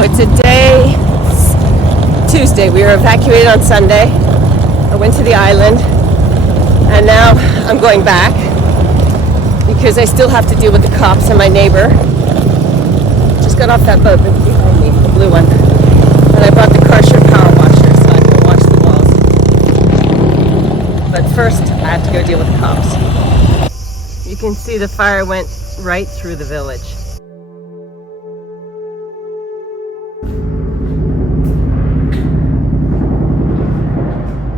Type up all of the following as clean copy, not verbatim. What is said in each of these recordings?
So it's Tuesday. We were evacuated on Sunday. I went to the island, and now I'm going back because I still have to deal with the cops and my neighbor. Just got off that boat behind me, the blue one. And I brought the Karcher power washer so I can wash the walls. But first, I have to go deal with the cops. You can see the fire went right through the village.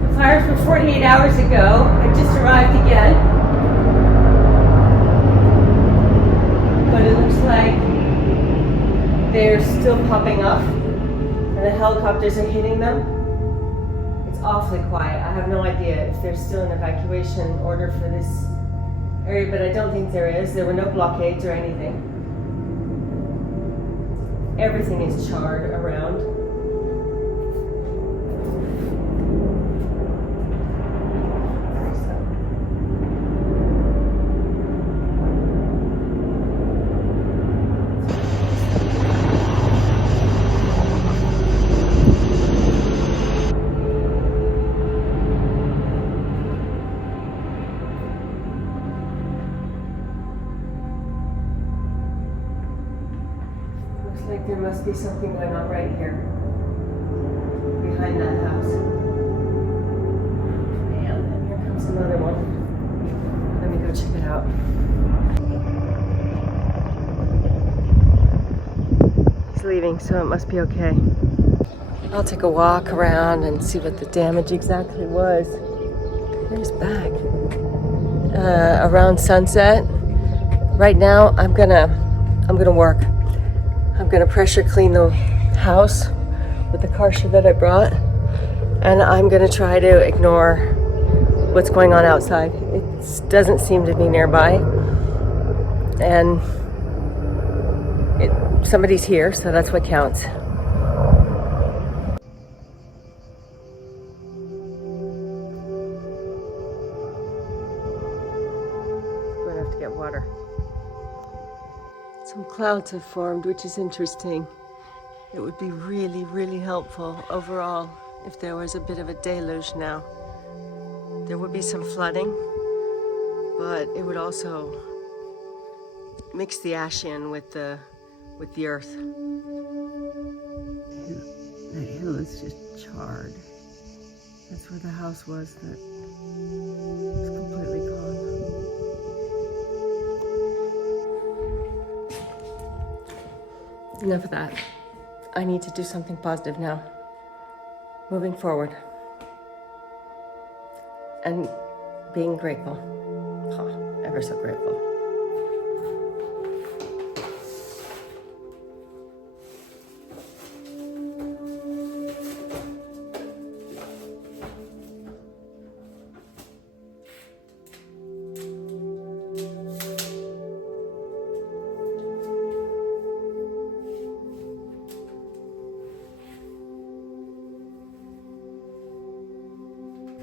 The fire from 48 hours ago. I just arrived again. But it looks like they're still popping up and the helicopters are hitting them. It's awfully quiet. I have no idea if there's still an evacuation order for this area, but I don't think there is. There were no blockades or anything. Everything is charred around. Like there must be something going on right here, behind that house. And here comes another one. Let me go check it out. He's leaving, so it must be okay. I'll take a walk around and see what the damage exactly was. Here's back. Around sunset. Right now, I'm gonna work. I'm gonna pressure clean the house with the Karcher that I brought, and I'm gonna try to ignore what's going on outside. It doesn't seem to be nearby, and somebody's here, so that's what counts. I'm gonna have to get water. Some clouds have formed, which is interesting. It would be really, really helpful overall if there was a bit of a deluge now. There would be some flooding, but it would also mix the ash in with the earth. That hill is just charred. That's where the house was that was completely gone. Enough of that. I need to do something positive now. Moving forward. And being grateful. Oh, ever so grateful.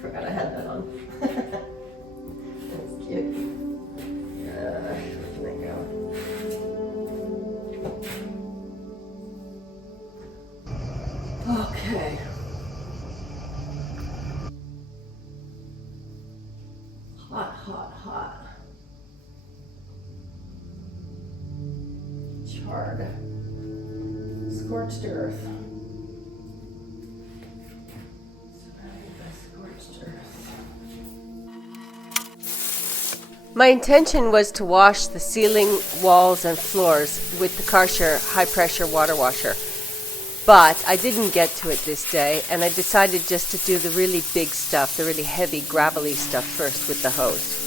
Forgot I had that on. That's cute. Where can I go? Okay. Hot, hot, hot. Charred. Scorched earth. My intention was to wash the ceiling, walls, and floors with the Karcher high-pressure water washer, but I didn't get to it this day, and I decided just to do the really big stuff, the really heavy, gravelly stuff first with the hose.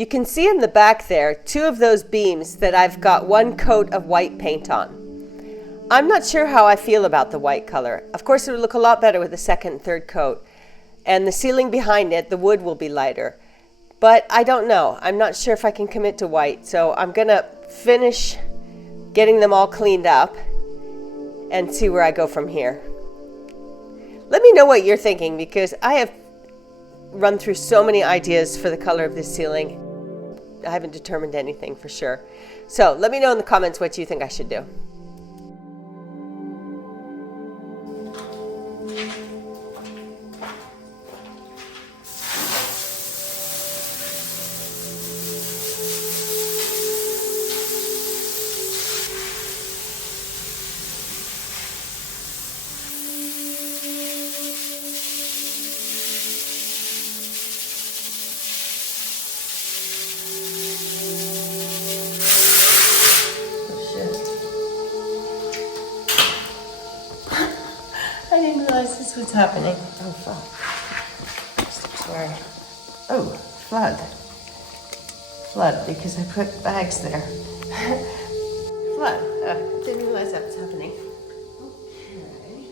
You can see in the back there, 2 of those beams that I've got 1 coat of white paint on. I'm not sure how I feel about the white color. Of course, it would look a lot better with the 2nd and 3rd coat. And the ceiling behind it, the wood will be lighter. But I don't know. I'm not sure if I can commit to white. So I'm going to finish getting them all cleaned up and see where I go from here. Let me know what you're thinking, because I have run through so many ideas for the color of this ceiling. I haven't determined anything for sure. So let me know in the comments what you think I should do. I didn't realize this was happening. Oh, fuck. Sorry. Oh, flood. Flood, because I put bags there. Flood. Didn't realize that was happening. Okay.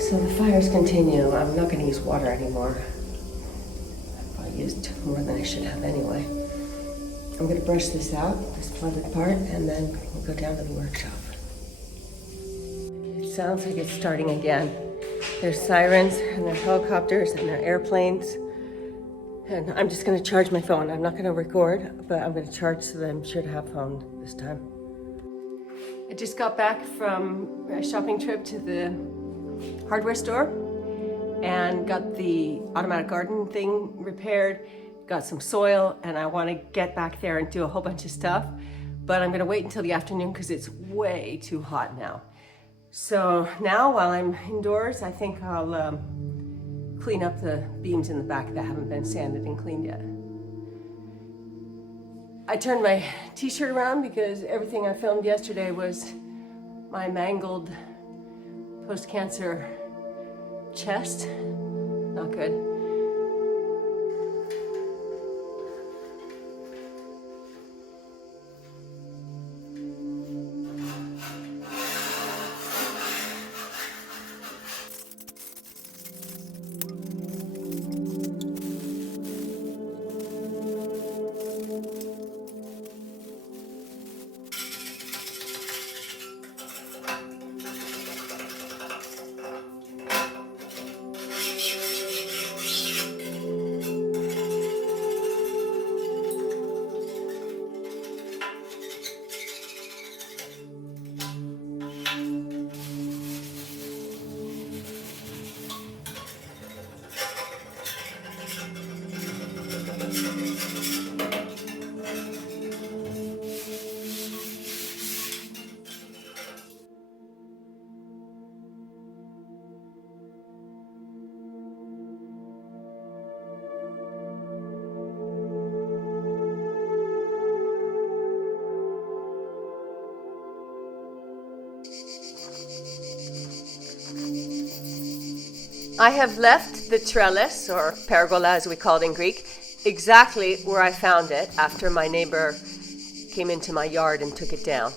So the fires continue. I'm not going to use water anymore. I've probably used more than I should have anyway. I'm going to brush this out, this flooded part, and then we'll go down to the workshop. It sounds like it's starting again. There's sirens, and there's helicopters, and there are airplanes. And I'm just going to charge my phone. I'm not going to record, but I'm going to charge so that I'm sure to have phone this time. I just got back from a shopping trip to the hardware store and got the automatic garden thing repaired, got some soil, and I want to get back there and do a whole bunch of stuff, but I'm going to wait until the afternoon because it's way too hot now. So now while I'm indoors, I think I'll clean up the beams in the back that haven't been sanded and cleaned yet. I turned my t-shirt around because everything I filmed yesterday was my mangled post-cancer chest. Not good. I have left the trellis, or pergola as we call it in Greek, exactly where I found it after my neighbor came into my yard and took it down.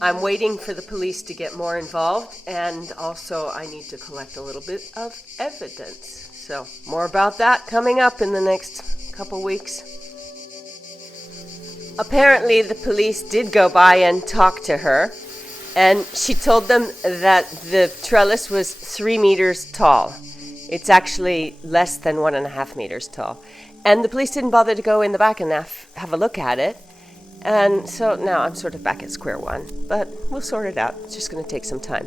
I'm waiting for the police to get more involved, and also I need to collect a little bit of evidence. So more about that coming up in the next couple weeks. Apparently the police did go by and talk to her, and she told them that the trellis was 3 meters tall. It's actually less than 1.5 meters tall. And the police didn't bother to go in the back and have a look at it. And so now I'm sort of back at square one, but we'll sort it out. It's just going to take some time.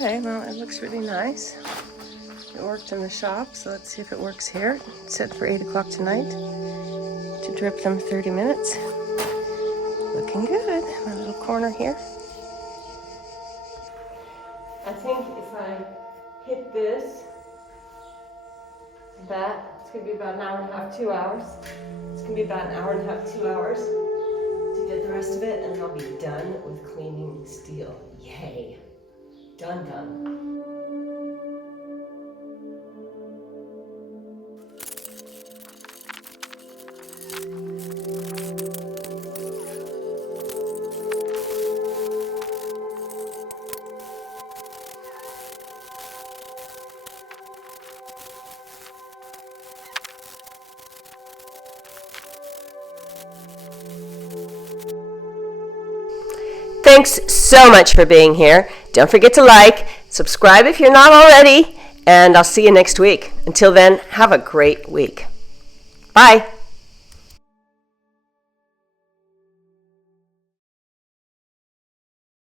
Okay, well, it looks really nice. It worked in the shop, so let's see if it works here. It's set for 8 o'clock tonight to drip them 30 minutes. Looking good. My little corner here. I think if I hit this, that, it's going to be about an hour and a half, 2 hours. It's going to be about an hour and a half, 2 hours to get the rest of it, and I'll be done with cleaning steel. Yay. Done, done. Thanks so much for being here. Don't forget to like, subscribe if you're not already, and I'll see you next week. Until then, have a great week. Bye.